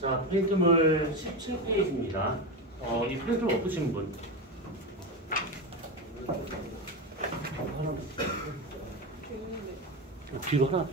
자, 프린트물 17페이지입니다. 이 프린트물 없으신 분? 뒤로 하나.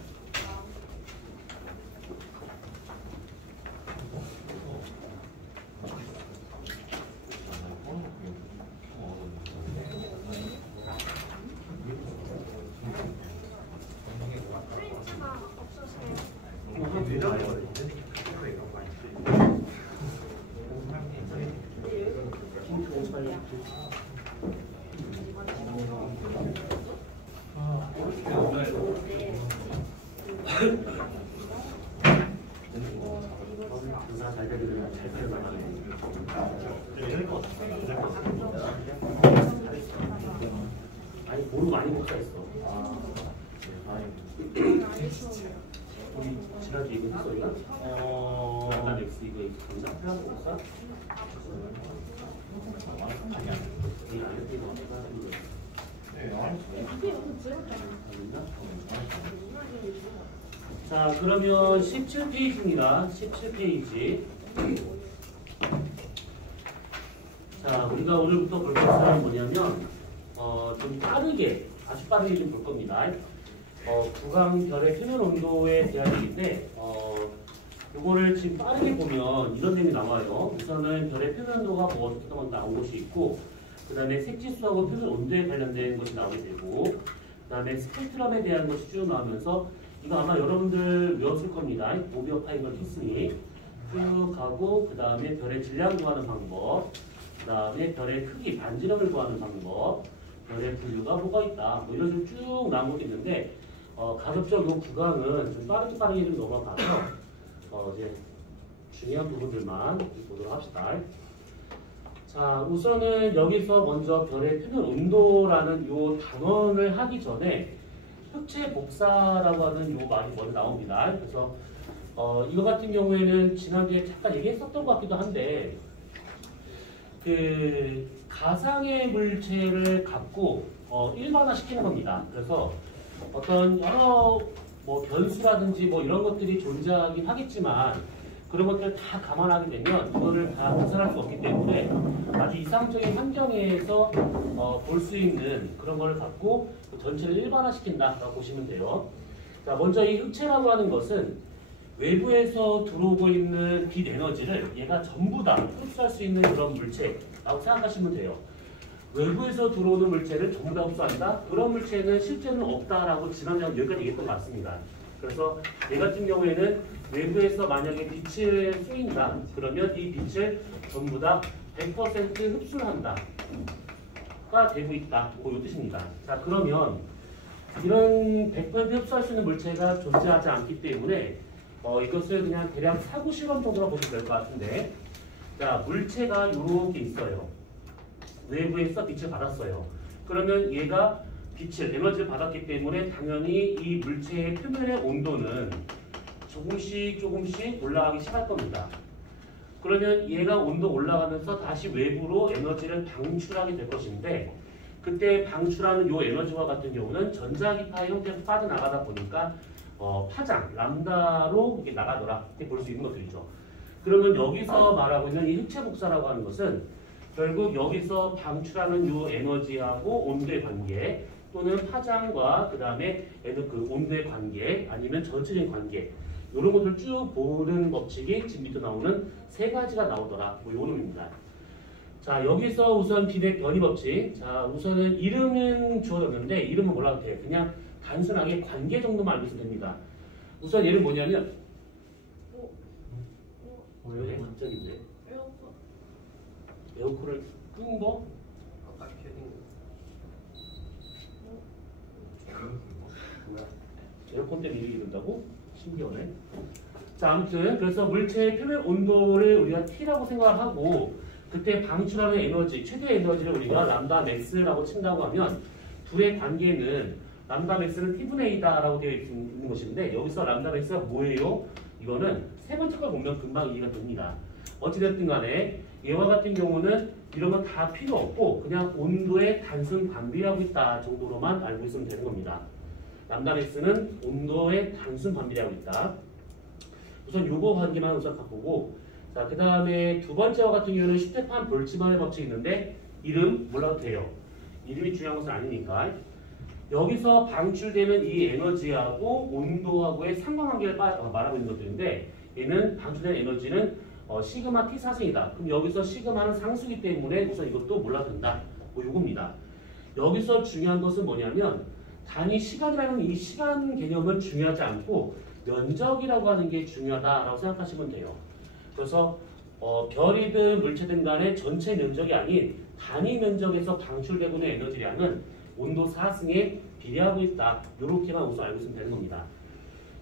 아니, 보루 많이 못 사있어. 우리 지난주에 이거 했어요? 약간 X 이거 있었나? 하나도 못 사? 자, 그러면 17페이지입니다. 17페이지. 자, 우리가 오늘부터 볼 것은 뭐냐면 좀 빠르게, 아주 빠르게 좀 볼 겁니다. 구강별의 표면 온도에 대한 얘기인데 요거를 지금 빠르게 보면 이런 내용이 나와요. 우선은 별의 표면 온도가 뭐 어떻게 나온 것이 있고, 그 다음에 색지수하고 표면 온도에 관련된 것이 나오게 되고, 그 다음에 스펙트럼에 대한 것이 쭉 나오면서 이거 아마 여러분들 외웠을 겁니다. 오비어 파이널 키스니 쭉 가고, 그 다음에 별의 질량 구하는 방법, 그 다음에 별의 크기, 반지름을 구하는 방법, 별의 분류가 뭐가 있다, 뭐 이런 식으로 쭉 나오게 있는데 가급적 이 구강은 좀 빠르게 좀 넘어가서 이제 중요한 부분들만 보도록 합시다. 자, 우선은 여기서 먼저 별의 표면 온도라는 요 단원을 하기 전에 흑체 복사라고 하는 요 말이 먼저 나옵니다. 그래서 이거 같은 경우에는 지난주에 잠깐 얘기했었던 것 같기도 한데, 그 가상의 물체를 갖고 일반화시키는 겁니다. 그래서 어떤 여러 뭐 변수라든지 뭐 이런 것들이 존재하긴 하겠지만 그런 것들을 다 감안하게 되면 이거를 다 구사할 수 없기 때문에 아주 이상적인 환경에서 볼 수 있는 그런 걸 갖고 전체를 일반화시킨다라고 보시면 돼요. 자, 먼저 이 흑체라고 하는 것은 외부에서 들어오고 있는 빛 에너지를 얘가 전부 다 흡수할 수 있는 그런 물체라고 생각하시면 돼요. 외부에서 들어오는 물체를 전부 다 흡수한다? 그런 물체는 실제로는 없다라고 지난주에 여기까지 얘기했던 것 같습니다. 그래서 얘 같은 경우에는 외부에서 만약에 빛을 쏘인다, 그러면 이 빛을 전부 다 100% 흡수를 한다 가 되고 있다, 뭐 이 뜻입니다. 자, 그러면 이런 100% 흡수할 수 있는 물체가 존재하지 않기 때문에 이것을 그냥 대략 사고 실험 정도로 보시면 될 것 같은데, 자, 물체가 이렇게 있어요. 외부에서 빛을 받았어요. 그러면 얘가 빛을, 에너지를 받았기 때문에 당연히 이 물체의 표면의 온도는 조금씩 올라가기 시작할 겁니다. 그러면 얘가 온도 올라가면서 다시 외부로 에너지를 방출하게 될 것인데, 그때 방출하는 이 에너지와 같은 경우는 전자기파의 형태로 빠져나가다 보니까 파장, 람다로 이게 나가더라 이렇게 볼 수 있는 것들이죠. 그러면 여기서 말하고 있는 이 흑체 복사라고 하는 것은 결국 여기서 방출하는 이 에너지하고 온도의 관계, 또는 파장과 그 다음에 그 온도의 관계, 아니면 전체적인 관계, 이런 것들을 쭉 보는 법칙이 지금 밑에 나오는 세 가지가 나오더라, 뭐 이런 의미입니다. 자, 여기서 우선 빛의 변이 법칙. 자, 우선은 이름은 주어졌는데 이름은 몰라도 돼. 그냥 단순하게 관계 정도만 알고 있으면 됩니다. 우선 얘는 뭐냐면 갑자기인데 에어컨. 에어컨을 끈 거? 아까 켜진 뭐야? 에어컨 때문에 일이 된다고? 신기하네. 자, 아무튼 그래서 물체의 표면 온도를 우리가 T라고 생각을 하고 그때 방출하는 에너지, 최대 에너지를 우리가 람다 맥스라고 친다고 하면 둘의 관계는 람다 맥스는 T분의 A다라고 되어 있는 것인데 여기서 람다 맥스가 뭐예요? 이거는 세 번째 걸 보면 금방 이해가 됩니다. 어찌됐든 간에 얘와 같은 경우는 이런 건 다 필요 없고 그냥 온도의 단순 반비례하고 있다 정도로만 알고 있으면 되는 겁니다. 람다 맥스는 온도의 단순 반비례하고 있다. 우선 요거 관계만 우선 갖고 보고 자, 그 다음에 두 번째와 같은 경우는 슈테판 볼츠만의 법칙이 있는데 이름 몰라도 돼요. 이름이 중요한 것은 아니니까. 여기서 방출되는 이 에너지하고 온도하고의 상관관계를 말하고 있는 것들인데 얘는 방출된 에너지는 시그마 T 사승이다. 그럼 여기서 시그마는 상수기 때문에 우선 이것도 몰라도 된다. 뭐 요겁니다. 여기서 중요한 것은 뭐냐면 단위 시간이라는 이 시간 개념은 중요하지 않고 면적이라고 하는 게 중요하다라고 생각하시면 돼요. 그래서 별이든 물체든 간의 전체 면적이 아닌 단위 면적에서 방출되고 있는 에너지량은 온도 사승에 비례하고 있다. 이렇게만 우선 알고 있으면 되는 겁니다.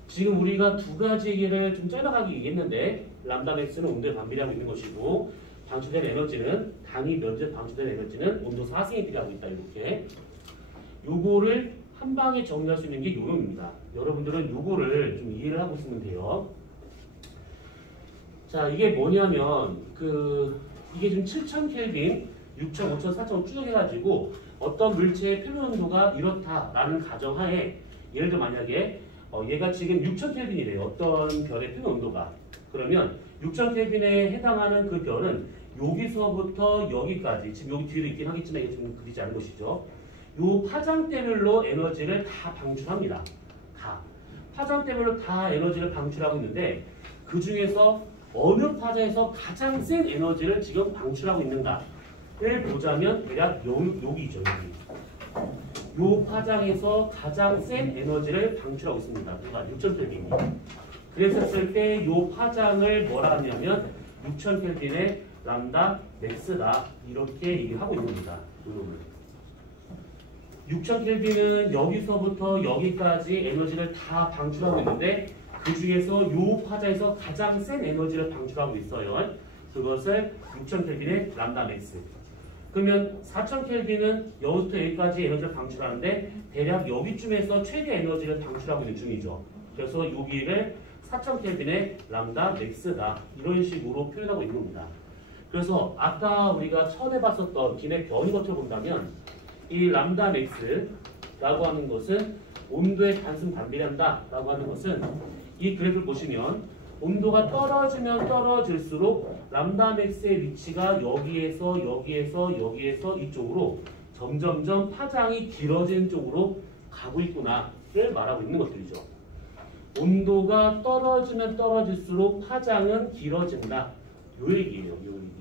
지금 우리가 두 가지 얘기를 좀 짧아가게 얘기했는데 람다 맥스는 온도에 반비례하고 있는 것이고 방출된 에너지는 단위 면적에 방출된 에너지는 온도 사승에 비례하고 있다. 이렇게 요거를 한 방에 정리할 수 있는 게 요놈입니다. 여러분들은 요거를 좀 이해를 하고 있으면 돼요. 자, 이게 뭐냐면 이게 지금 7000켈빈, 6000, 5000, 4000 쭉 해가지고 어떤 물체의 표면 온도가 이렇다라는 가정하에 예를 들어 만약에 얘가 지금 6000켈빈이래요. 어떤 별의 표면 온도가. 그러면 6000켈빈에 해당하는 그 별은 여기서부터 여기까지 지금 여기 뒤에도 있긴 하겠지만 이게 지금 그리지 않은 것이죠. 요 파장대별로 에너지를 다 방출합니다. 다. 파장대별로 다 에너지를 방출하고 있는데 그 중에서 어느 파장에서 가장 센 에너지를 지금 방출하고 있는가를 보자면 대략 여기죠. 여기. 요 파장에서 가장 센 에너지를 방출하고 있습니다. 그러니까 6000켈빈이. 그랬었을 때 요 파장을 뭐라 하냐면 6000켈빈의 람다 맥스다. 이렇게 얘기하고 있는 겁니다. 6000켈빈은 여기서부터 여기까지 에너지를 다 방출하고 있는데 그 중에서 요 파장에서 가장 센 에너지를 방출하고 있어요. 그것을 6000켈빈의 람다 맥스. 그러면 4000켈빈은 여기부터 여기까지 에너지를 방출하는데 대략 여기쯤에서 최대 에너지를 방출하고 있는 중이죠. 그래서 여기를 4000켈빈의 람다 맥스다. 이런 식으로 표현하고 있는 겁니다. 그래서 아까 우리가 처음에 봤었던 기내 변이 것을 본다면 이 람다 맥스라고 하는 것은 온도의 단순 반비례한다 라고 하는 것은 이 그래프를 보시면 온도가 떨어지면 떨어질수록 람다 맥스의 위치가 여기에서 이쪽으로 점점점 파장이 길어지는 쪽으로 가고 있구나를 말하고 있는 것들이죠. 온도가 떨어지면 떨어질수록 파장은 길어진다. 요 얘기예요. 요 얘기.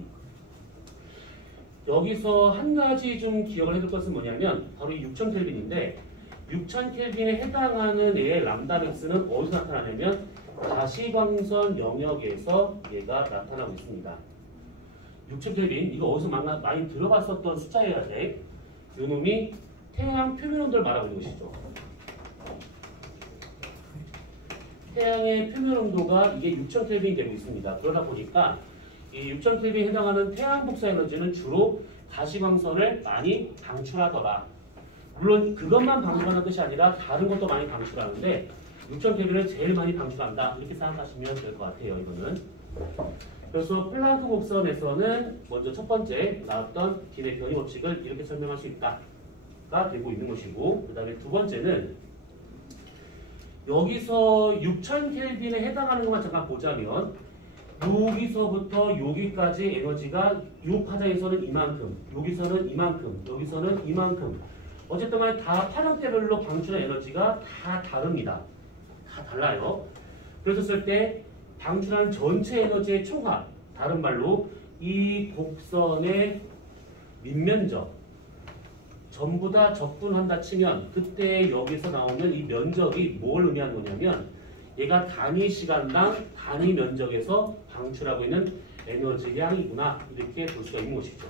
여기서 한 가지 좀 기억을 해둘 것은 뭐냐면 바로 이 6000켈빈인데 6000켈빈에 해당하는 애의 람다 맥스는 어디서 나타나냐면 가시광선 영역에서 얘가 나타나고 있습니다. 6000켈빈 이거 어디서 많이 들어봤었던 숫자여야 돼. 요 놈이 태양 표면 온도를 말하고 있는 것이죠. 태양의 표면 온도가 이게 6000켈빈이 되고 있습니다. 그러다 보니까 이 6000켈빈에 해당하는 태양 복사 에너지는 주로 가시광선을 많이 방출하더라. 물론 그것만 방출하는 뜻이 아니라 다른 것도 많이 방출하는데 6000켈빈을 제일 많이 방출한다. 이렇게 생각하시면 될 것 같아요. 이거는. 그래서 플랑크 곡선에서는 먼저 첫 번째 나왔던 기내 변이 법칙을 이렇게 설명할 수 있다가 되고 있는 것이고 그 다음에 두 번째는 여기서 6000켈빈에 해당하는 것만 잠깐 보자면 여기서부터 여기까지 에너지가 이 파장에서는 이만큼, 여기서는 이만큼, 여기서는 이만큼. 어쨌든 간에 다 파장대별로 방출한 에너지가 다 다릅니다. 다 달라요. 그랬을 때 방출한 전체 에너지의 총합, 다른 말로 이 곡선의 밑면적 전부 다 적분한다 치면 그때 여기서 나오는 이 면적이 뭘 의미하는 거냐면 얘가 단위 시간당 단위 면적에서 방출하고 있는 에너지량이구나 이렇게 볼 수가 있는 것이죠.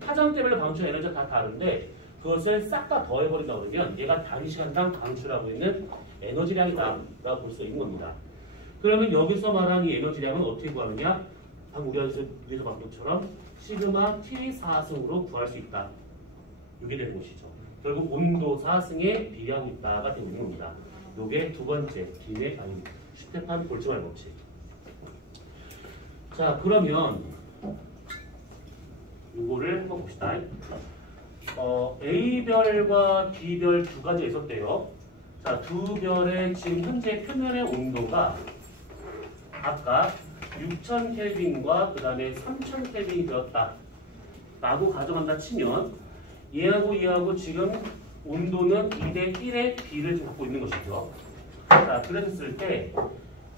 파장대별로 방출한 에너지가 다 다른데 그것을 싹 다 더해버린다 그러면 얘가 단시간당 방출하고 있는 에너지량이다 라고 볼 수 있는 겁니다. 그러면 여기서 말하는 이 에너지량은 어떻게 구하느냐? 방금 위에서 본 것처럼 시그마 T 사승으로 구할 수 있다. 이게 되는 것이죠. 결국 온도 사승에 비례하고 있다가 되는 겁니다. 이게 두 번째 슈테판 볼츠만 법칙. 자, 그러면 이거를 한번 봅시다. A별과 B별 두 가지가 있었대요. 자, 두 별의 지금 현재 표면의 온도가 아까 6000켈빈과 그 다음에 3000켈빈이 되었다 라고 가정한다 치면 얘하고 지금 온도는 2대1의 B를 지금 갖고 있는 것이죠. 자, 그랬을 때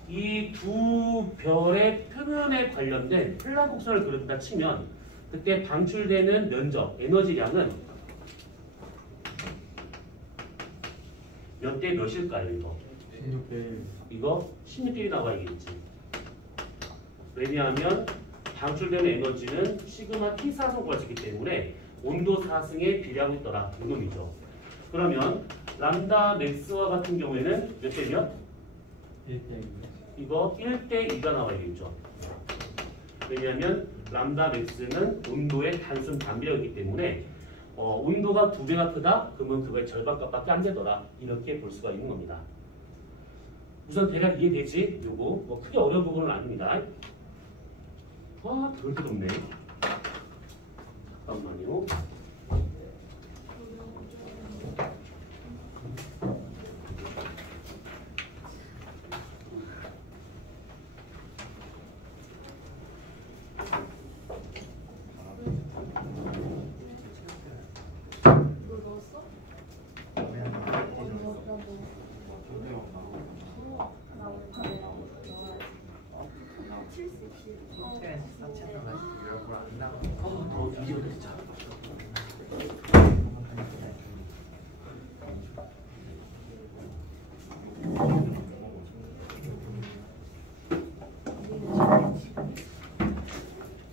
이 두 별의 표면에 관련된 플란 곡선을 그린다 치면 그때 방출되는 면적, 에너지량은 몇 대 몇일까요, 이거? 16대 이거 16대1이 나와야겠지. 왜냐하면 방출되는 에너지는 시그마 T 사승 구할 수 있기 때문에 온도 사승에 비례하고 있더라. 이 놈이죠. 그러면 람다 맥스와 같은 경우에는 몇 대 몇? 1대 이거 1대2가 나와야겠죠. 왜냐하면 람다 맥스는 온도의 단순 반비례이기 때문에 온도가 2배가 크다? 그러면 그거의 절반값밖에 안 되더라. 이렇게 볼 수가 있는 겁니다. 우선 대략 이해되지? 요거 뭐 크게 어려운 부분은 아닙니다. 와, 그럴 데도 없네. 잠깐만요. 더 이겨 진짜.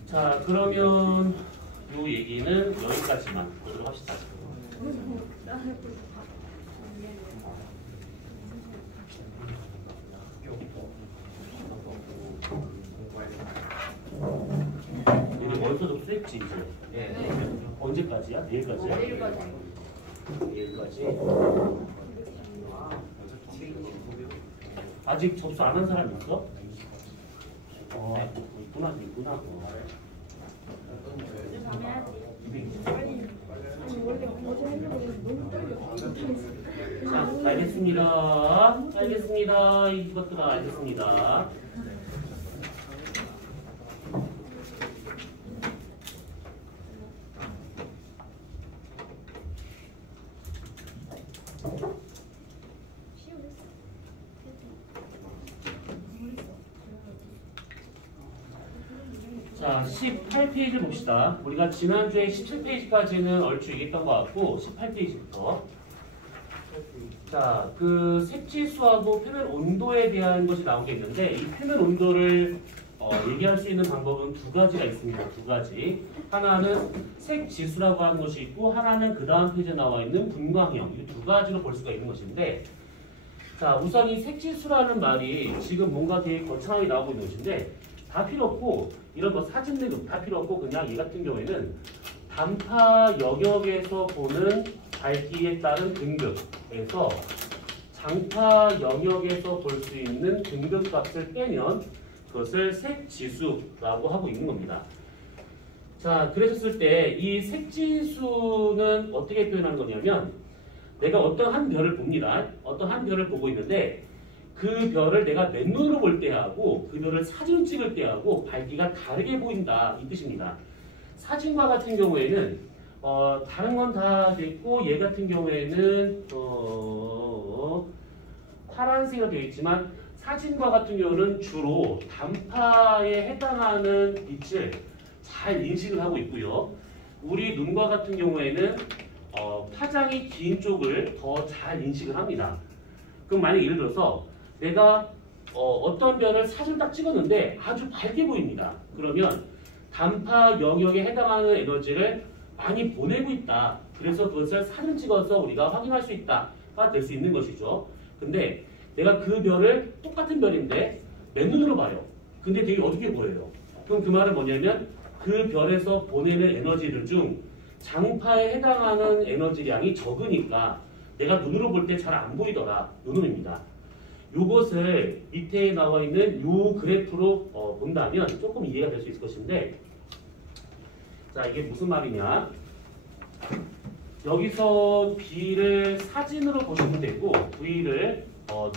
자, 그러면 요 얘기는 여기까지만 보도록 합시다. 우리 원서 접수했지 이제. 네. 언제까지야? 내일까지야? 내일까지. 아직 접수 안 한 사람 있어? 있구나. 자, 알겠습니다. 이것들아, 알겠습니다. 자, 18페이지 봅시다. 우리가 지난주에 17페이지까지는 얼추 얘기했던 것 같고 18페이지부터 자, 그 색지수하고 표면 온도에 대한 것이 나온 게 있는데 이 표면 온도를 얘기할 수 있는 방법은 두 가지가 있습니다. 두 가지. 하나는 색지수라고 하는 것이 있고 하나는 그 다음 페이지에 나와 있는 분광형. 이 두 가지로 볼 수가 있는 것인데 자, 우선 이 색지수라는 말이 지금 뭔가 되게 거창하게 나오고 있는 것인데 다 필요 없고 이런 거 사진 내도 다 필요 없고 그냥 이 같은 경우에는 단파 영역에서 보는 밝기에 따른 등급에서 장파 영역에서 볼 수 있는 등급 값을 빼면 그것을 색지수라고 하고 있는 겁니다. 자, 그러셨을 때 이 색지수는 어떻게 표현하는 거냐면 내가 어떤 한 별을 봅니다. 어떤 한 별을 보고 있는데 그 별을 내가 맨눈으로 볼 때하고 그 별을 사진 찍을 때하고 밝기가 다르게 보인다 이 뜻입니다. 사진과 같은 경우에는 다른 건 다 됐고 얘 같은 경우에는 파란색으로 되어 있지만 사진과 같은 경우는 주로 단파에 해당하는 빛을 잘 인식을 하고 있고요. 우리 눈과 같은 경우에는 파장이 긴 쪽을 더 잘 인식을 합니다. 그럼 만약 예를 들어서 내가 어떤 별을 사진을 딱 찍었는데 아주 밝게 보입니다. 그러면 단파 영역에 해당하는 에너지를 많이 보내고 있다. 그래서 그것을 사진 찍어서 우리가 확인할 수 있다가 될 수 있는 것이죠. 근데 내가 그 별을 똑같은 별인데 맨눈으로 봐요. 근데 되게 어둡게 보여요. 그럼 그 말은 뭐냐면 그 별에서 보내는 에너지들 중 장파에 해당하는 에너지량이 적으니까 내가 눈으로 볼 때 잘 안 보이더라. 요 놈입니다. 요것을 밑에 나와 있는 요 그래프로 본다면 조금 이해가 될 수 있을 것인데, 자, 이게 무슨 말이냐? 여기서 B를 사진으로 보시면 되고 V를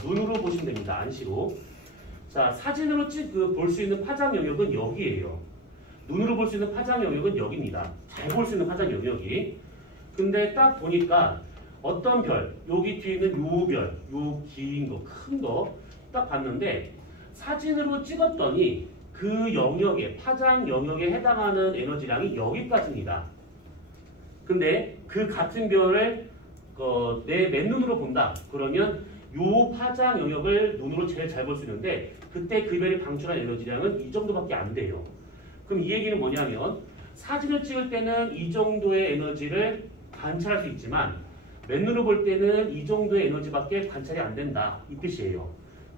눈으로 보시면 됩니다. 안시로. 자, 사진으로 볼 수 있는 파장 영역은 여기예요. 눈으로 볼 수 있는 파장 영역은 여기입니다. 잘 볼 수 있는 파장 영역이. 근데 딱 보니까 어떤 별, 여기 뒤에 있는 요 별, 요 긴 거, 큰 거 딱 봤는데 사진으로 찍었더니 그 영역에, 파장 영역에 해당하는 에너지량이 여기까지입니다. 근데 그 같은 별을 내 맨눈으로 본다. 그러면 요 파장 영역을 눈으로 제일 잘 볼 수 있는데 그때 그 별이 방출한 에너지량은 이 정도밖에 안 돼요. 그럼 이 얘기는 뭐냐면 사진을 찍을 때는 이 정도의 에너지를 관찰할 수 있지만 맨눈으로 볼 때는 이 정도의 에너지밖에 관찰이 안 된다. 이 뜻이에요.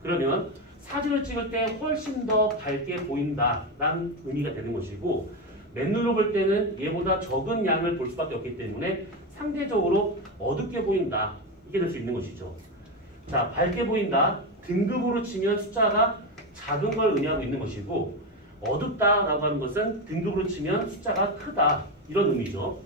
그러면 사진을 찍을 때 훨씬 더 밝게 보인다라는 의미가 되는 것이고 맨눈으로 볼 때는 얘보다 적은 양을 볼 수밖에 없기 때문에 상대적으로 어둡게 보인다. 이게 될 수 있는 것이죠. 자, 밝게 보인다. 등급으로 치면 숫자가 작은 걸 의미하고 있는 것이고 어둡다라고 하는 것은 등급으로 치면 숫자가 크다. 이런 의미죠.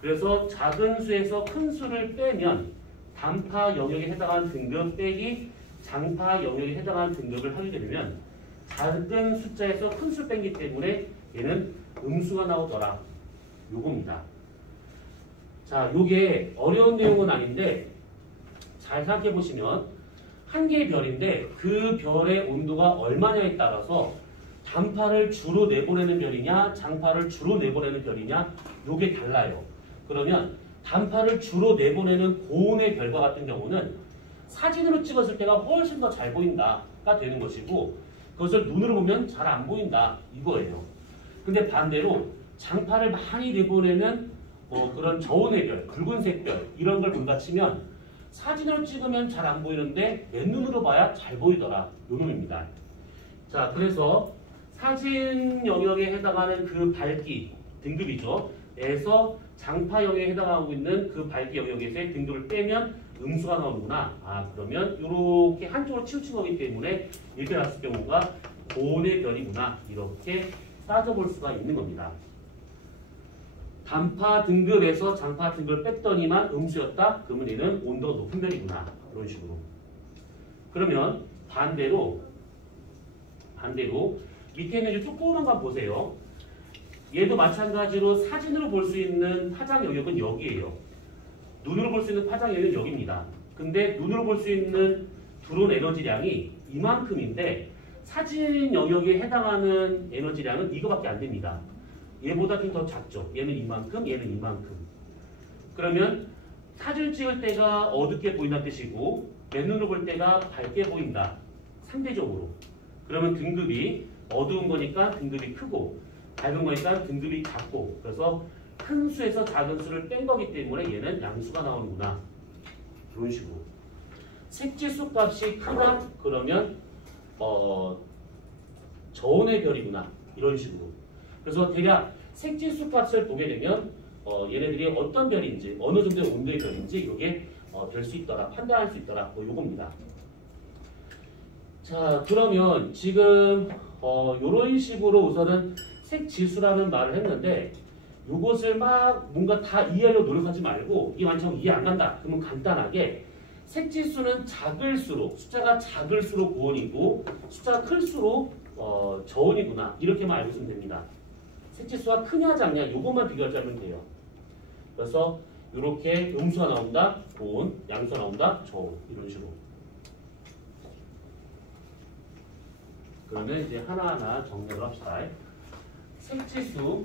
그래서 작은 수에서 큰 수를 빼면 단파 영역에 해당하는 등급 빼기 장파 영역에 해당하는 등급을 하게 되면 작은 숫자에서 큰 수 뺀기 때문에 얘는 음수가 나오더라. 요겁니다. 자, 요게 어려운 내용은 아닌데 잘 생각해 보시면 한 개의 별인데 그 별의 온도가 얼마냐에 따라서 단파를 주로 내보내는 별이냐 장파를 주로 내보내는 별이냐 요게 달라요. 그러면 단파를 주로 내보내는 고온의 별과 같은 경우는 사진으로 찍었을 때가 훨씬 더 잘 보인다가 되는 것이고 그것을 눈으로 보면 잘 안 보인다 이거예요. 근데 반대로 장파를 많이 내보내는 그런 저온의 별, 붉은색 별 이런 걸 본다 치면 사진으로 찍으면 잘 안 보이는데 맨눈으로 봐야 잘 보이더라. 요 놈입니다. 자, 그래서 사진 영역에 해당하는 그 밝기 등급이죠. 에서 장파 영역에 해당하고 있는 그 밝기 영역에서의 등급을 빼면 음수가 나오는구나. 아, 그러면 이렇게 한쪽으로 치우친 거기 때문에 이렇게 났을 경우가 고온의 별이구나. 이렇게 따져볼 수가 있는 겁니다. 단파 등급에서 장파 등급을 뺐더니만 음수였다. 그러면 얘는 온도가 높은 별이구나. 이런 식으로. 그러면 반대로 밑에 있는 이 조그만 거 보세요. 얘도 마찬가지로 사진으로 볼 수 있는 파장 영역은 여기예요. 눈으로 볼 수 있는 파장 영역은 여기입니다. 근데 눈으로 볼 수 있는 들어온 에너지량이 이만큼인데 사진 영역에 해당하는 에너지량은 이거밖에 안 됩니다. 얘보다 좀 더 작죠. 얘는 이만큼, 얘는 이만큼. 그러면 사진을 찍을 때가 어둡게 보인다는 뜻이고 맨눈으로 볼 때가 밝게 보인다. 상대적으로. 그러면 등급이 어두운 거니까 등급이 크고 밝은 거니까 등급이 작고 그래서 큰 수에서 작은 수를 뺀 거기 때문에 얘는 양수가 나오는구나. 이런 식으로. 색지수 값이 크다? 그러면 저온의 별이구나. 이런 식으로. 그래서 대략 색지수 값을 보게 되면 얘네들이 어떤 별인지 어느 정도의 온도의 별인지 이게 될 수 있더라. 판단할 수 있더라. 요겁니다. 자, 그러면 지금 이런 식으로 우선은 색지수라는 말을 했는데 이것을 막 뭔가 다 이해하려고 노력하지 말고 이게 만약에 이해 안 간다. 그러면 간단하게 색지수는 작을수록 숫자가 작을수록 고온이고 숫자가 클수록 저온이구나. 이렇게만 알고 있으면 됩니다. 색지수가 크냐 작냐 이것만 비교하자면 돼요. 그래서 이렇게 음수가 나온다. 고온, 양수가 나온다. 저온. 이런 식으로. 그러면 이제 하나하나 정리를 합시다. 색지수가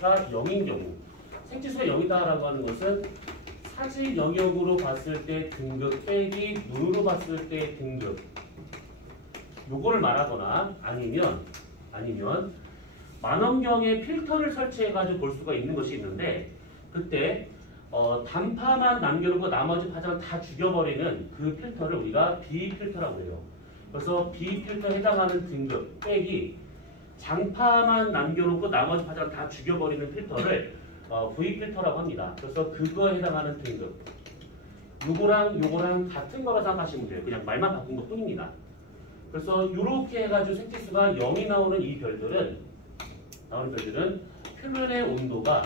0인 경우 색지수가 0이다라고 하는 것은 사진 영역으로 봤을 때 등급 빼기 눈으로 봤을 때 등급 요거를 말하거나 아니면 만원경에 필터를 설치해가지고 볼 수가 있는 것이 있는데 그때 단파만 남겨놓고 나머지 파장을 다 죽여버리는 그 필터를 우리가 B필터라고 해요. 그래서 B필터에 해당하는 등급 빼기 장파만 남겨놓고 나머지 파장을 다 죽여버리는 필터를 V필터라고 합니다. 그래서 그거에 해당하는 등급 요거랑 같은 거라 생각하시면 돼요. 그냥 말만 바꾼 것 뿐입니다. 그래서 이렇게 해가지고 색지수가 0이 나오는 이 별들은 표면의 온도가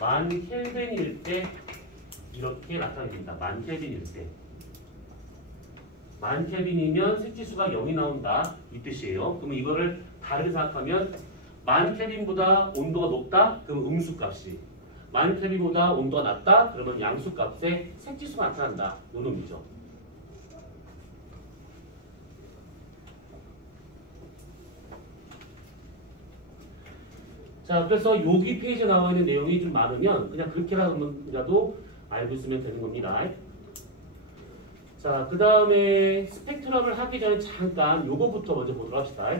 만 켈빈일 때 이렇게 나타납니다. 만 켈빈일 때. 만 켈빈이면 색지수가 0이 나온다 이 뜻이에요. 그러면 이거를 다르게 생각하면 만 켈빈보다 온도가 높다? 그럼 음수값이 만 켈빈보다 온도가 낮다? 그러면 양수값에 색지수가 나타난다. 이 놈이죠. 자, 그래서 여기 페이지에 나와 있는 내용이 좀 많으면 그냥 그렇게라도 알고 있으면 되는 겁니다. 자, 그 다음에 스펙트럼을 하기 전에 잠깐 요거부터 먼저 보도록 합시다.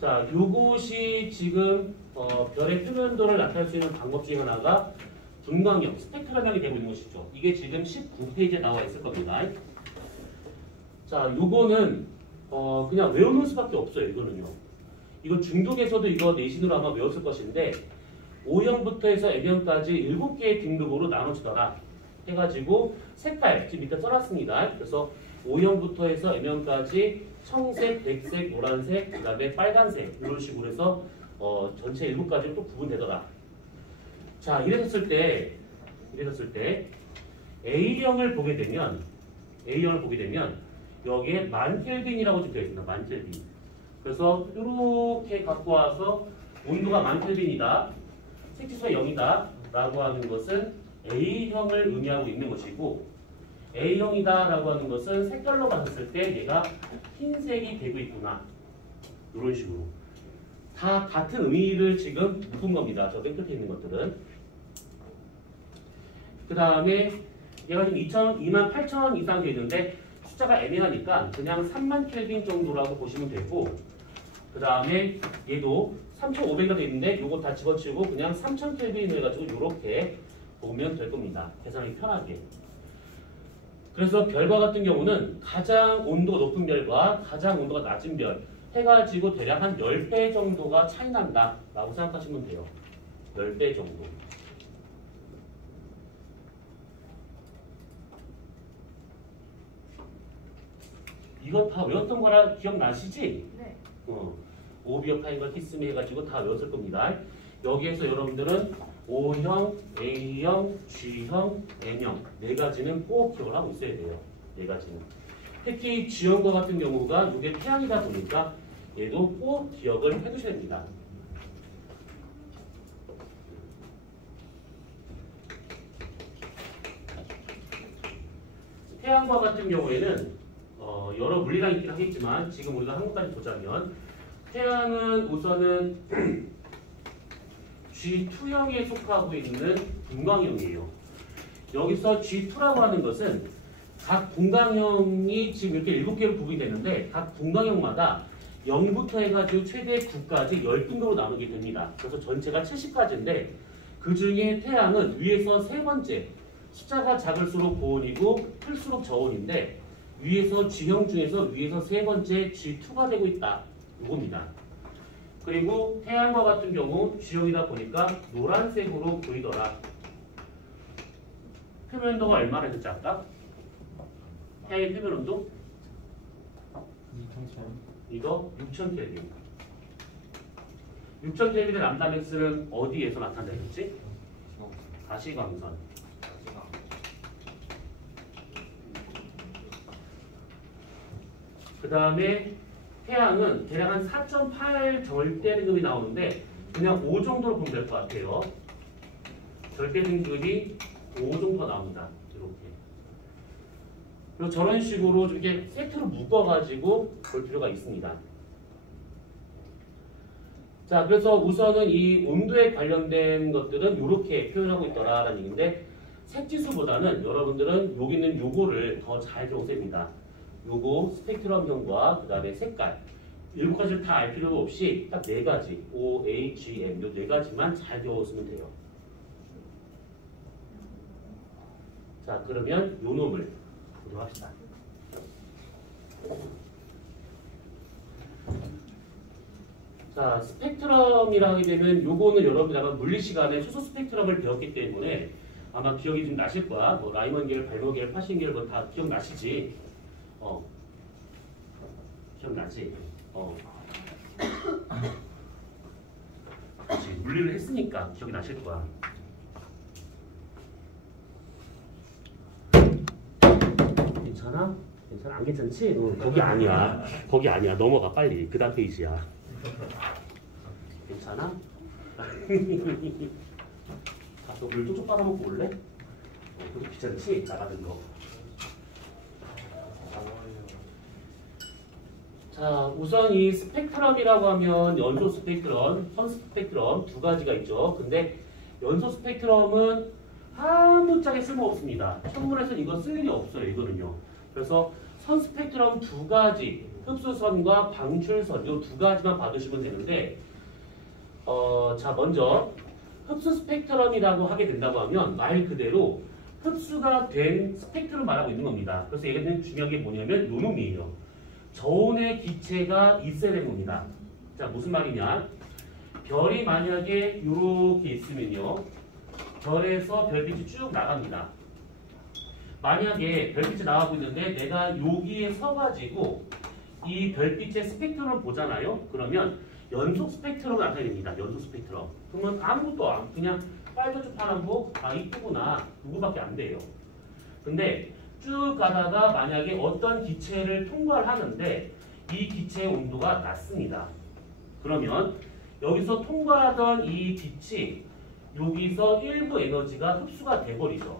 자, 요것이 지금 별의 표면도를 나타낼 수 있는 방법 중에 하나가 분광형, 스펙트럼형이 되고 있는 것이죠. 이게 지금 19페이지에 나와 있을 겁니다. 자, 요거는 그냥 외우는 수밖에 없어요. 이거는요. 이거 중독에서도 이거 내신으로 아마 외웠을 것인데 O형부터 해서 N형까지 7개의 등급으로 나눠주더라 해가지고 색깔 지금 밑에 써놨습니다. 그래서 O형부터 해서 N형까지 청색, 백색, 노란색, 그 다음에 빨간색 이런 식으로 해서 전체 7가지로 또 구분되더라. 자, 이랬을 때 A형을 보게 되면 여기에 만 켈빈이라고 적혀 있습니다. 만 켈빈. 그래서 이렇게 갖고 와서 온도가 만 켈빈이다, 색지수가 0이다 라고 하는 것은 A형을 의미하고 있는 것이고 A형이다 라고 하는 것은 색깔로 봤을 때 얘가 흰색이 되고 있구나. 이런 식으로 다 같은 의미를 지금 묶은 겁니다. 저 맨 끝에 있는 것들은. 그 다음에 얘가 지금 28,000 이상 되어 있는데 숫자가 애매하니까 그냥 3만 켈빈 정도라고 보시면 되고, 그 다음에 얘도 3,500이 되어 있는데 요거 다 집어치우고 그냥 3,000 켈빈을 해가지고 이렇게 보면 될 겁니다. 계산하기 편하게. 그래서 별과 같은 경우는 가장 온도가 높은 별과 가장 온도가 낮은 별 해가지고 대략 한 10배 정도가 차이 난다 라고 생각하시면 돼요. 10배 정도. 이거 다 외웠던 거라 기억나시지? 네. 오비어 파이걸 키스미 해가지고 다 외웠을 겁니다. 여기에서 여러분들은 O형, A형, G형, N형 네 가지는 꼭 기억을 하고 있어야 돼요. 네 가지는. 특히 G형과 같은 경우가 이게 태양이다 보니까 얘도 꼭 기억을 해두셔야 됩니다. 태양과 같은 경우에는 여러 물리랑 있긴 하겠지만 지금 우리가 한국까지 보자면 태양은 우선은 G2형에 속하고 있는 분광형이에요. 여기서 G2라고 하는 것은 각 분광형이 지금 이렇게 7개로 구분이 되는데 각 분광형마다 0부터 해가지고 최대 9까지 10등급으로 나누게 됩니다. 그래서 전체가 70가지인데 그 중에 태양은 위에서 세 번째, 숫자가 작을수록 고온이고 클수록 저온인데 위에서 G형 중에서 위에서 세 번째 G2가 되고 있다. 이겁니다. 그리고 태양과 같은 경우 G형이다 보니까 노란색으로 보이더라. 표면도가 얼마나 됐지 아까? 태양의 표면 온도? 2,000. 이거 6000켈빈. 6000켈빈의 람다맥스는 어디에서 나타내겠지? 가시광선. 그 다음에 태양은 대략 한 4.8 절대 등급이 나오는데 그냥 5 정도로 보면 될 것 같아요. 절대 등급이 5 정도가 나옵니다. 이렇게. 그리고 저런 식으로 이렇게 세트로 묶어가지고 볼 필요가 있습니다. 자, 그래서 우선은 이 온도에 관련된 것들은 이렇게 표현하고 있더라라는 얘기인데 색지수보다는 여러분들은 여기 있는 요거를 더 잘 적어서 됩니다. 요거 스펙트럼형과 그 다음에 색깔 7가지를 다 알 필요가 없이 딱 4가지 O, A, G, M 요 4가지만 잘 적었으면 돼요. 자, 그러면 요 놈을 보도록 합시다. 자, 스펙트럼이라 하게 되면 요거는 여러분들 아마 물리 시간에 초소 스펙트럼을 배웠기 때문에 아마 기억이 좀 나실 거야. 뭐 라이먼 계열, 발버 계열, 파신 계열 뭐 다 기억나시지? 기억나지? 그렇지. 물리를 했으니까 기억이 나실 거야. 괜찮아? 괜찮아? 안 괜찮지? 거기 아니야. 거기 아니야. 넘어가 빨리. 그 다음 페이지야. 괜찮아? 가서 물 쪽쪽 빨아먹고 올래? 그거 귀찮지? 나가는 거. 자, 우선 이 스펙트럼이라고 하면 연소 스펙트럼, 선 스펙트럼 두 가지가 있죠. 근데 연소 스펙트럼은 아무짝에 쓸모없습니다. 천문에서는 이거 쓸 일이 없어요. 이거는요. 그래서 선 스펙트럼 두 가지, 흡수선과 방출선 이 두 가지만 받으시면 되는데 자, 먼저 흡수 스펙트럼이라고 하게 된다고 하면 말 그대로 흡수가 된 스펙트럼 말하고 있는 겁니다. 그래서 얘는 중요한 게 뭐냐면 요 놈이에요. 저온의 기체가 있어야 되는 겁니다. 자, 무슨 말이냐? 별이 만약에 이렇게 있으면요. 별에서 별빛이 쭉 나갑니다. 만약에 별빛이 나가고 있는데 내가 여기에 서가지고 이 별빛의 스펙트럼을 보잖아요. 그러면 연속 스펙트럼을 나타냅니다. 연속 스펙트럼. 그러면 아무것도 안, 그냥 빨간색 파란보, 아 이쁘구나. 그거밖에 안 돼요. 근데 쭉 가다가 만약에 어떤 기체를 통과를 하는데 이 기체의 온도가 낮습니다. 그러면 여기서 통과하던 이 빛이 여기서 일부 에너지가 흡수가 돼버리죠.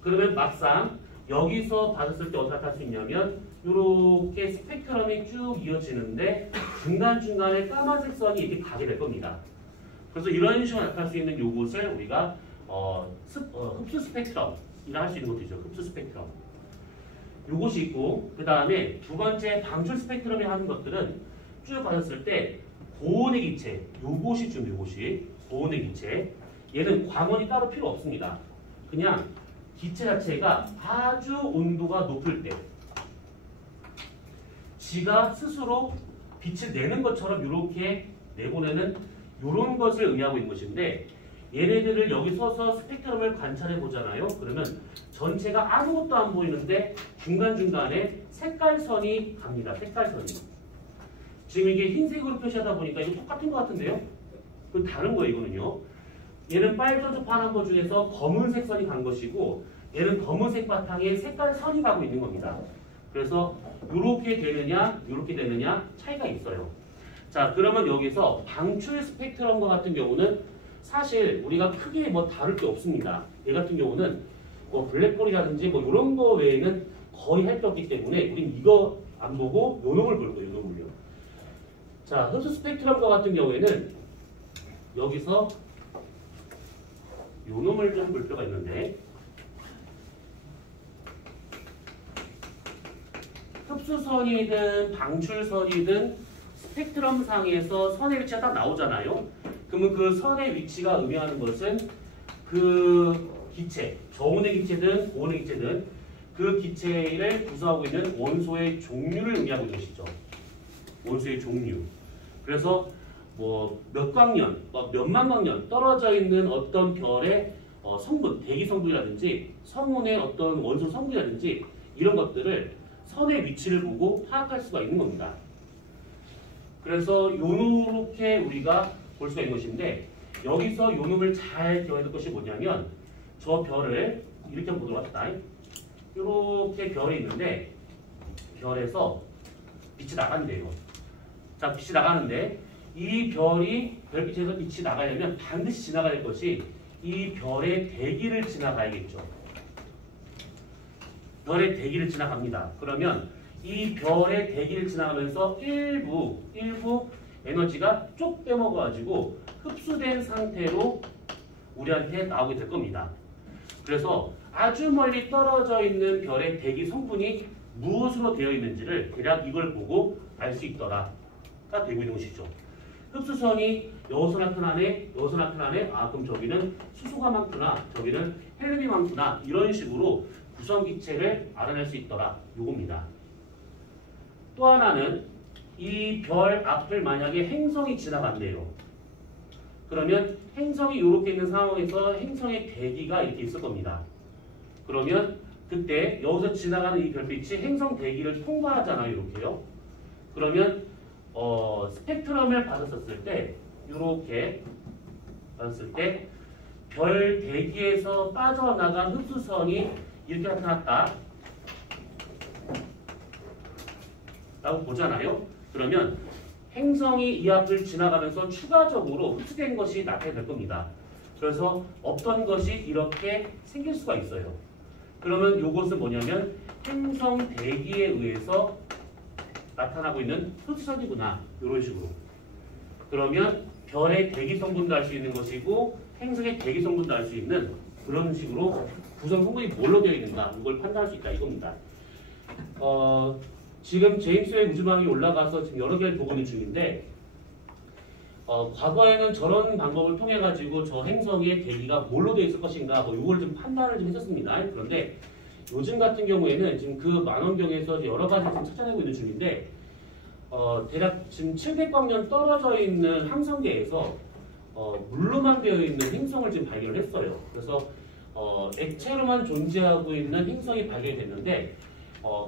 그러면 막상 여기서 받았을 때 어떻게 할 수 있냐면 이렇게 스펙트럼이 쭉 이어지는데 중간중간에 까만색 선이 이렇게 가게 될 겁니다. 그래서 이런 식으로 나타날 수 있는 요것을 우리가 흡수 스펙트럼이라 할 수 있는 것이죠. 흡수 스펙트럼. 요것이 있고 그 다음에 두 번째 방출 스펙트럼이 하는 것들은 쭉 받았을 때 고온의 기체, 요것이 좀 요것이 고온의 기체. 얘는 광원이 따로 필요 없습니다. 그냥 기체 자체가 아주 온도가 높을 때 지가 스스로 빛을 내는 것처럼 이렇게 내보내는 이런 것을 의미하고 있는 것인데 얘네들을 여기 서서 스펙트럼을 관찰해 보잖아요. 그러면 전체가 아무것도 안 보이는데 중간중간에 색깔선이 갑니다. 색깔선이. 지금 이게 흰색으로 표시하다 보니까 이거 똑같은 것 같은데요? 그건 다른 거예요. 이거는요. 얘는 빨간색 파란 거 중에서 검은색 선이 간 것이고 얘는 검은색 바탕에 색깔 선이 가고 있는 겁니다. 그래서 이렇게 되느냐 차이가 있어요. 자, 그러면 여기서 방출 스펙트럼과 같은 경우는 사실 우리가 크게 뭐 다룰 게 없습니다. 얘 같은 경우는 뭐 블랙홀이라든지 뭐 이런 거 외에는 거의 할 게 없기 때문에 우린 이거 안 보고 요 놈을 볼 거예요. 요 놈을요. 자, 흡수 스펙트럼과 같은 경우에는 여기서 요 놈을 좀 볼 필요가 있는데 흡수선이든 방출선이든 스펙트럼 상에서 선의 위치가 딱 나오잖아요. 그러면 그 선의 위치가 의미하는 것은 그 기체, 저온의 기체든 고온의 기체든 그 기체를 구성하고 있는 원소의 종류를 의미하고 있는 것이죠. 원소의 종류. 그래서 뭐 몇 광년, 몇만 광년 떨어져 있는 어떤 별의 성분, 대기 성분이라든지 성운의 어떤 원소 성분이라든지 이런 것들을 선의 위치를 보고 파악할 수가 있는 겁니다. 그래서 요렇게 우리가 볼 수가 있는 것인데 여기서 요 놈을 잘 기억해야 될 것이 뭐냐면 저 별을 이렇게 보도록 합시다. 이렇게 별이 있는데 별에서 빛이 나간대요. 자, 빛이 나가는데 이 별이 별빛에서 빛이 나가려면 반드시 지나가야 될 것이 이 별의 대기를 지나가야겠죠. 별의 대기를 지나갑니다. 그러면 이 별의 대기를 지나가면서 일부 에너지가 쪽 빼먹어가지고 흡수된 상태로 우리한테 나오게 될 겁니다. 그래서 아주 멀리 떨어져 있는 별의 대기 성분이 무엇으로 되어 있는지를 대략 이걸 보고 알 수 있더라가 되고 있는 것이죠. 흡수선이 여기서 나타나네, 여기서 나타나네. 아, 그럼 저기는 수소가 많구나, 저기는 헬륨이 많구나. 이런 식으로 구성기체를 알아낼 수 있더라. 요겁니다. 또 하나는 이 별 앞을 만약에 행성이 지나간대요. 그러면 행성이 이렇게 있는 상황에서 행성의 대기가 이렇게 있을 겁니다. 그러면 그때 여기서 지나가는 이 별빛이 행성 대기를 통과하잖아요. 이렇게요. 그러면 스펙트럼을 받았었을 때 이렇게 받았을 때 별 대기에서 빠져나간 흡수선이 이렇게 나타났다 라고 보잖아요. 그러면 행성이 이 앞을 지나가면서 추가적으로 흡수된 것이 나타날 겁니다. 그래서 없던 것이 이렇게 생길 수가 있어요. 그러면 이것은 뭐냐면 행성 대기에 의해서 나타나고 있는 흡수선이구나. 이런 식으로. 그러면 별의 대기 성분도 알 수 있는 것이고 행성의 대기 성분도 알 수 있는 그런 식으로 구성 성분이 뭘로 되어 있는가 이걸 판단할 수 있다 이겁니다. 지금 제임스 웹 우주망이 올라가서 지금 여러 개를 보고 있는 중인데 과거에는 저런 방법을 통해 가지고 저 행성의 대기가 뭘로 되어 있을 것인가 뭐 이걸 좀 판단을 좀 했었습니다. 그런데 요즘 같은 경우에는 지금 그 만원경에서 여러 가지 좀 찾아내고 있는 중인데 대략 지금 700광년 떨어져 있는 항성계에서 물로만 되어 있는 행성을 지금 발견을 했어요. 그래서 액체로만 존재하고 있는 행성이 발견이 됐는데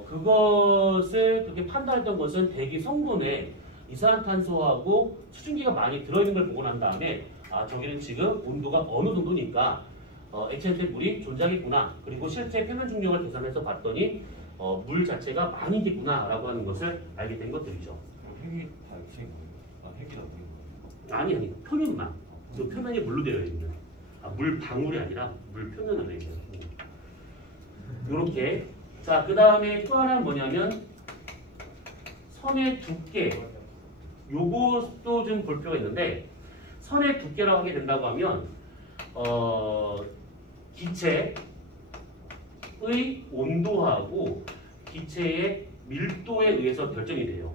그것을 그렇게 판단했던 것은 대기 성분에 이산화탄소하고 수증기가 많이 들어있는 걸 보고 난 다음에 아 저기는 지금 온도가 어느 정도니까 액체한테 물이 존재하겠구나. 그리고 실제 표면 중력을 계산해서 봤더니 물 자체가 많이 있겠구나 라고 하는 것을 알게 된 것들이죠. 핵이 다 액체인 거예요? 아, 핵이라고 하는 거예요? 아니 표면만. 그 표면이 물로 되어 있는 물 방울이 아니라 물 표면으로 되어 있는 요렇게. 자, 그 다음에 또 하나는 뭐냐면 선의 두께. 요것도 좀 볼 필요가 있는데 선의 두께라고 하게 된다고 하면 기체의 온도하고 기체의 밀도에 의해서 결정이 돼요.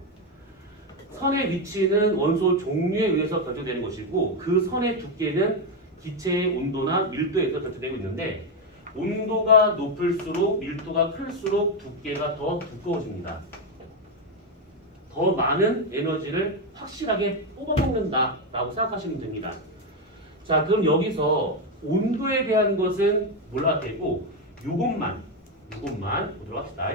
선의 위치는 원소 종류에 의해서 결정되는 것이고 그 선의 두께는 기체의 온도나 밀도에 의해서 결정되고 있는데 온도가 높을수록 밀도가 클수록 두께가 더 두꺼워집니다. 더 많은 에너지를 확실하게 뽑아먹는다 라고 생각하시면 됩니다. 자, 그럼 여기서 온도에 대한 것은 몰라도 되고 요것만 보도록 합시다.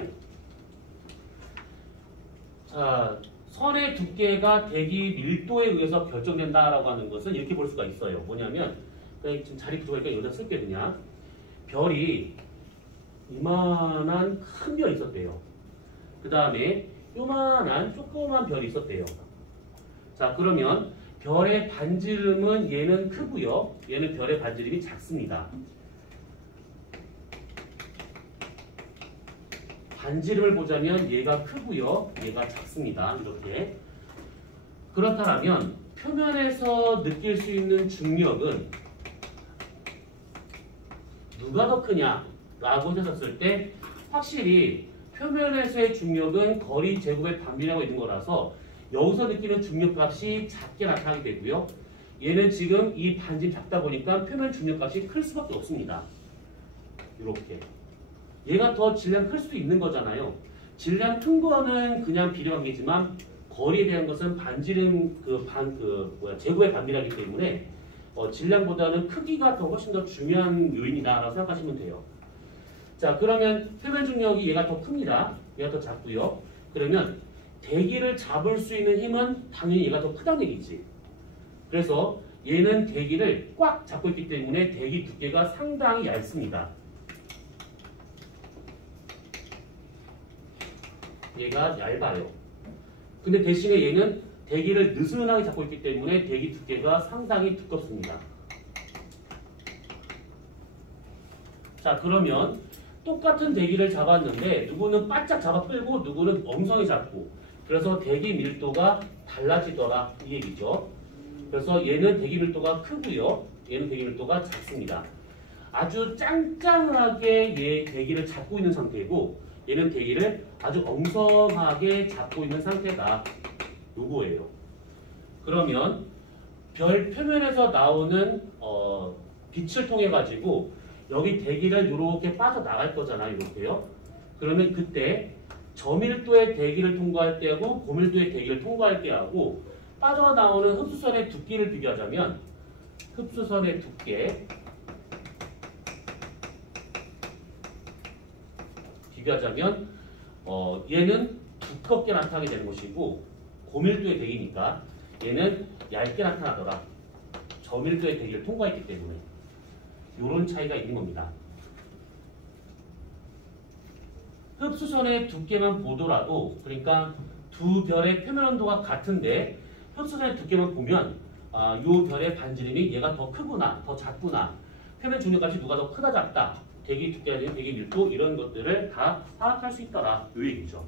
자, 선의 두께가 대기 밀도에 의해서 결정된다라고 하는 것은 이렇게 볼 수가 있어요. 뭐냐면 지금 자리 부족하니까 여기다 쓸게 그냥. 별이 이만한 큰 별이 있었대요. 그 다음에 요만한 조그만 별이 있었대요. 자, 그러면 별의 반지름은 얘는 크고요. 얘는 별의 반지름이 작습니다. 반지름을 보자면 얘가 크고요. 얘가 작습니다. 이렇게. 그렇다면 표면에서 느낄 수 있는 중력은 누가 더 크냐라고 했었을 때 확실히 표면에서의 중력은 거리 제곱에 반비례하고 있는 거라서 여기서 느끼는 중력값이 작게 나타나게 되고요. 얘는 지금 이 반지름이 작다 보니까 표면 중력값이 클 수밖에 없습니다. 이렇게. 얘가 더 질량 클 수도 있는 거잖아요. 질량 큰 거는 그냥 비례관계지만 거리에 대한 것은 반지름 제곱에 반비례하기 때문에 질량보다는 크기가 더 훨씬 더 중요한 요인이다라고 생각하시면 돼요. 자, 그러면 표면 중력이 얘가 더 큽니다. 얘가 더 작고요. 그러면 대기를 잡을 수 있는 힘은 당연히 얘가 더 크다는 얘기지. 그래서 얘는 대기를 꽉 잡고 있기 때문에 대기 두께가 상당히 얇습니다. 얘가 얇아요. 근데 대신에 얘는 대기를 느슨하게 잡고 있기 때문에 대기 두께가 상당히 두껍습니다. 자, 그러면 똑같은 대기를 잡았는데 누구는 바짝 잡아 끌고 누구는 엉성히 잡고 그래서 대기 밀도가 달라지더라 이 얘기죠. 그래서 얘는 대기 밀도가 크고요. 얘는 대기 밀도가 작습니다. 아주 짱짱하게 얘 대기를 잡고 있는 상태이고 얘는 대기를 아주 엉성하게 잡고 있는 상태다. 요거예요. 그러면 별 표면에서 나오는 빛을 통해 가지고 여기 대기를 이렇게 빠져나갈 거잖아요. 이렇게요. 그러면 그때 저밀도의 대기를 통과할 때하고 고밀도의 대기를 통과할 때하고 빠져나오는 흡수선의 두께를 비교하자면 흡수선의 두께 비교하자면 얘는 두껍게 나타나게 되는 것이고 고밀도의 대기니까 얘는 얇게 나타나더라. 저밀도의 대기를 통과했기 때문에 이런 차이가 있는 겁니다. 흡수선의 두께만 보더라도 그러니까 두 별의 표면 온도가 같은데 흡수선의 두께만 보면 이 별의 반지름이 얘가 더 크구나 더 작구나 표면 중력값이 누가 더 크다 작다 대기 두께나 대기 밀도 이런 것들을 다 파악할 수 있더라 이 얘기죠.